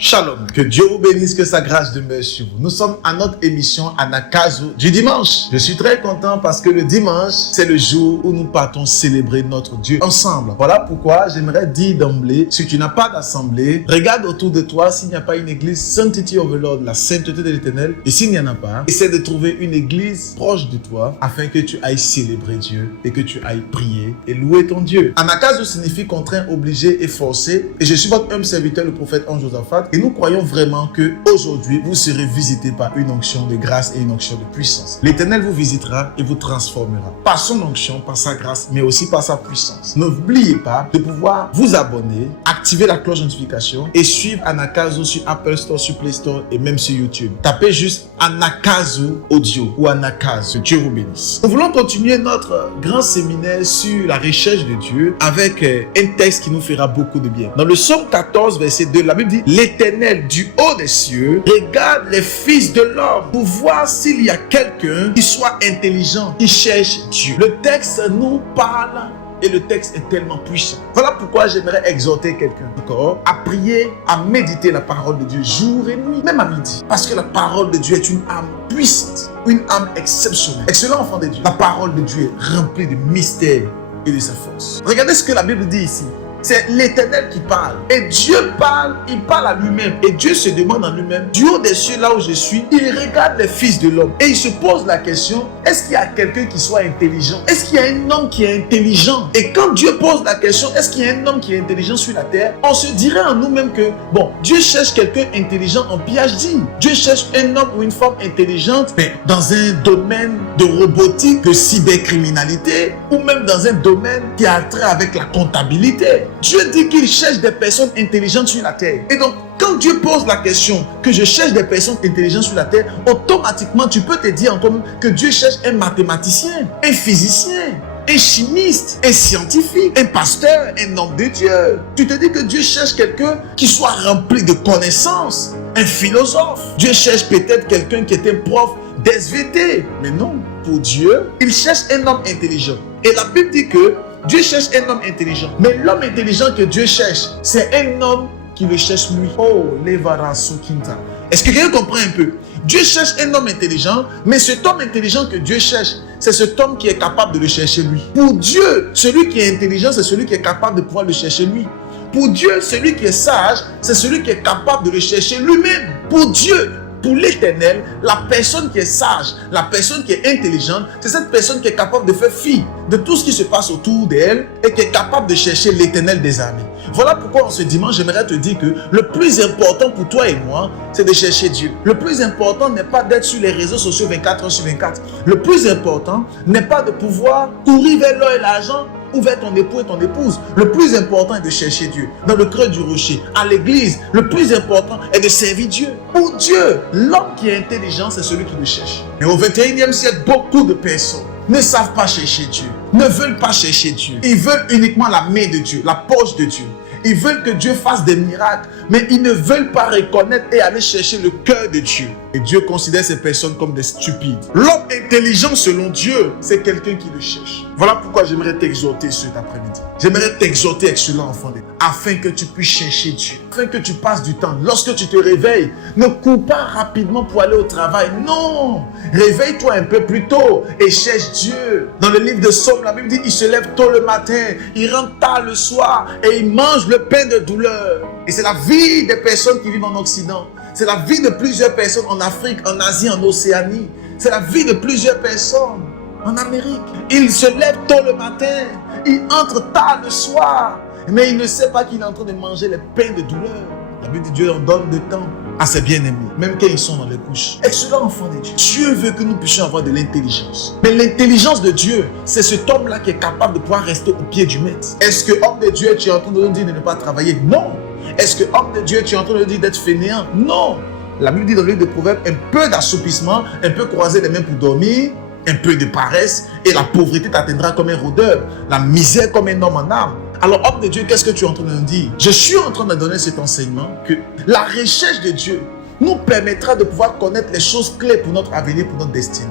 Shalom, que Dieu vous bénisse, que sa grâce demeure sur vous. Nous sommes à notre émission Anakazu du dimanche. Je suis très content parce que le dimanche, c'est le jour où nous partons célébrer notre Dieu ensemble. Voilà pourquoi j'aimerais dire d'emblée, si tu n'as pas d'assemblée, regarde autour de toi s'il n'y a pas une église Sanctity of the Lord, la sainteté de l'Éternel. Et s'il n'y en a pas, essaie de trouver une église proche de toi afin que tu ailles célébrer Dieu et que tu ailles prier et louer ton Dieu. Anakazu signifie contraint, obligé et forcé. Et je suis votre humble serviteur, le prophète Ange-Josaphat. Et nous croyons vraiment que aujourd'hui vous serez visités par une onction de grâce et une onction de puissance. L'Éternel vous visitera et vous transformera par son onction, par sa grâce, mais aussi par sa puissance. N'oubliez pas de pouvoir vous abonner, activer la cloche de notification et suivre Anakazu sur Apple Store, sur Play Store et même sur YouTube. Tapez juste Anakazu Audio ou Anakazu. Que Dieu vous bénisse. Nous voulons continuer notre grand séminaire sur la recherche de Dieu avec un texte qui nous fera beaucoup de bien. Dans le psaume 14, verset 2, la Bible dit: l'Éternel du haut des cieux regarde les fils de l'homme pour voir s'il y a quelqu'un qui soit intelligent, qui cherche Dieu. Le texte nous parle et le texte est tellement puissant. Voilà pourquoi j'aimerais exhorter quelqu'un encore à prier, à méditer la parole de Dieu jour et nuit, même à midi. Parce que la parole de Dieu est une âme puissante, une âme exceptionnelle. Excellent enfant de Dieu. La parole de Dieu est remplie de mystères et de sa force. Regardez ce que la Bible dit ici. C'est l'Éternel qui parle. Et Dieu parle, il parle à lui-même. Et Dieu se demande en lui-même, du haut des cieux, là où je suis, il regarde les fils de l'homme. Et il se pose la question, est-ce qu'il y a quelqu'un qui soit intelligent? Est-ce qu'il y a un homme qui est intelligent? Et quand Dieu pose la question, est-ce qu'il y a un homme qui est intelligent sur la terre? On se dirait en nous-mêmes que, bon, Dieu cherche quelqu'un intelligent en PhD. Dieu cherche un homme ou une femme intelligente, mais dans un domaine de robotique, de cybercriminalité, ou même dans un domaine qui a trait avec la comptabilité. Dieu dit qu'il cherche des personnes intelligentes sur la terre. Et donc, quand Dieu pose la question que je cherche des personnes intelligentes sur la terre, automatiquement, tu peux te dire en commun que Dieu cherche un mathématicien, un physicien, un chimiste, un scientifique, un pasteur, un homme de Dieu. Tu te dis que Dieu cherche quelqu'un qui soit rempli de connaissances, un philosophe. Dieu cherche peut-être quelqu'un qui est un prof d'SVT. Mais non, pour Dieu, il cherche un homme intelligent. Et la Bible dit que Dieu cherche un homme intelligent. Mais l'homme intelligent que Dieu cherche, c'est un homme qui le cherche lui. Oh, Levara Sukinta. Est-ce que quelqu'un comprend un peu? Dieu cherche un homme intelligent, mais cet homme intelligent que Dieu cherche, c'est cet homme qui est capable de le chercher lui. Pour Dieu, celui qui est intelligent, c'est celui qui est capable de pouvoir le chercher lui. Pour Dieu, celui qui est sage, c'est celui qui est capable de le chercher lui-même. Pour Dieu, pour l'Éternel, la personne qui est sage, la personne qui est intelligente, c'est cette personne qui est capable de faire fi de tout ce qui se passe autour d'elle et qui est capable de chercher l'Éternel des armées. Voilà pourquoi en ce dimanche, j'aimerais te dire que le plus important pour toi et moi, c'est de chercher Dieu. Le plus important n'est pas d'être sur les réseaux sociaux 24 heures sur 24. Le plus important n'est pas de pouvoir courir vers l'or et l'argent ou vers ton époux et ton épouse. Le plus important est de chercher Dieu. Dans le creux du rocher, à l'église, le plus important est de servir Dieu. Pour Dieu, l'homme qui est intelligent, c'est celui qui le cherche. Mais au 21e siècle, beaucoup de personnes ne savent pas chercher Dieu, ne veulent pas chercher Dieu. Ils veulent uniquement la main de Dieu, la poche de Dieu. Ils veulent que Dieu fasse des miracles, mais ils ne veulent pas reconnaître et aller chercher le cœur de Dieu. Et Dieu considère ces personnes comme des stupides. L'homme intelligent selon Dieu, c'est quelqu'un qui le cherche. Voilà pourquoi j'aimerais t'exhorter cet après-midi. J'aimerais t'exhorter, excellent enfant de Dieu, afin que tu puisses chercher Dieu, afin que tu passes du temps. Lorsque tu te réveilles, ne cours pas rapidement pour aller au travail. Non! Réveille-toi un peu plus tôt et cherche Dieu. Dans le livre de Psaume, la Bible dit, il se lève tôt le matin, il rentre tard le soir et il mange le pain de douleur. Et c'est la vie des personnes qui vivent en Occident. C'est la vie de plusieurs personnes en Afrique, en Asie, en Océanie. C'est la vie de plusieurs personnes en Amérique. Il se lève tôt le matin, il entre tard le soir, mais il ne sait pas qu'il est en train de manger les pains de douleur. La Bible dit Dieu en donne de temps à ses bien-aimés, même quand ils sont dans les couches. Excellent enfant de Dieu. Dieu veut que nous puissions avoir de l'intelligence. Mais l'intelligence de Dieu, c'est cet homme-là qui est capable de pouvoir rester au pied du maître. Est-ce que homme de Dieu, tu es en train de nous dire de ne pas travailler? Non. Est-ce que homme de Dieu, tu es en train de nous dire d'être fainéant? Non. La Bible dit dans le livre de Proverbes, un peu d'assoupissement, un peu croiser les mains pour dormir, un peu de paresse, et la pauvreté t'atteindra comme un rôdeur, la misère comme un homme en âme. Alors, homme de Dieu, qu'est-ce que tu es en train de nous dire? Je suis en train de donner cet enseignement que la recherche de Dieu nous permettra de pouvoir connaître les choses clés pour notre avenir, pour notre destinée.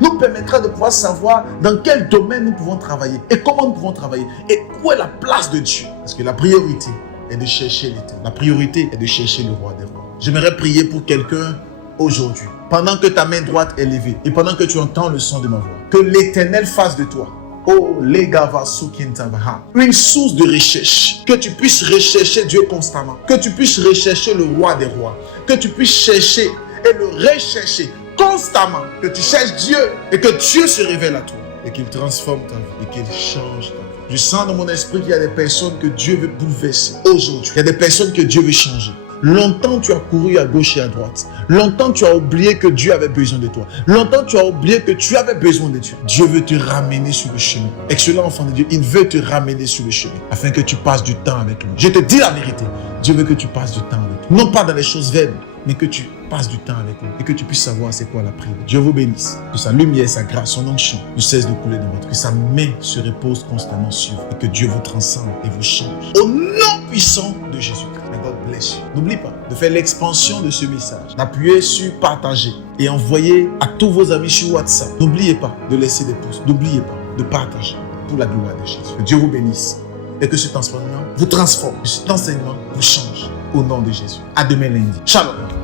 Nous permettra de pouvoir savoir dans quel domaine nous pouvons travailler et comment nous pouvons travailler et où est la place de Dieu. Parce que la priorité, est de chercher l'Éternel. La priorité est de chercher le roi des rois. J'aimerais prier pour quelqu'un aujourd'hui. Pendant que ta main droite est levée et pendant que tu entends le son de ma voix, que l'Éternel fasse de toi une source de recherche, que tu puisses rechercher Dieu constamment, que tu puisses rechercher le roi des rois, que tu puisses chercher et le rechercher constamment, que tu cherches Dieu et que Dieu se révèle à toi et qu'il transforme ta vie et qu'il change ta vie. Je sens dans mon esprit qu'il y a des personnes que Dieu veut bouleverser aujourd'hui. Il y a des personnes que Dieu veut changer. Longtemps, tu as couru à gauche et à droite. Longtemps, tu as oublié que Dieu avait besoin de toi. Longtemps, tu as oublié que tu avais besoin de Dieu. Dieu veut te ramener sur le chemin. Excellent enfant de Dieu, il veut te ramener sur le chemin afin que tu passes du temps avec lui. Je te dis la vérité. Dieu veut que tu passes du temps avec lui. Non pas dans les choses vaines, mais que tu passes du temps avec lui et que tu puisses savoir c'est quoi la prière. Dieu vous bénisse. Que sa lumière, sa grâce, son onction ne cesse de couler dans votre vie. Que sa main se repose constamment sur vous et que Dieu vous transcende et vous change. Au nom puissant de Jésus-Christ. God bless you. N'oublie pas de faire l'expansion de ce message, d'appuyer sur partager et envoyer à tous vos amis sur WhatsApp. N'oubliez pas de laisser des pouces. N'oubliez pas de partager pour la gloire de Jésus. Que Dieu vous bénisse et que cet enseignement vous transforme, que cet enseignement vous change au nom de Jésus. À demain lundi. Shalom.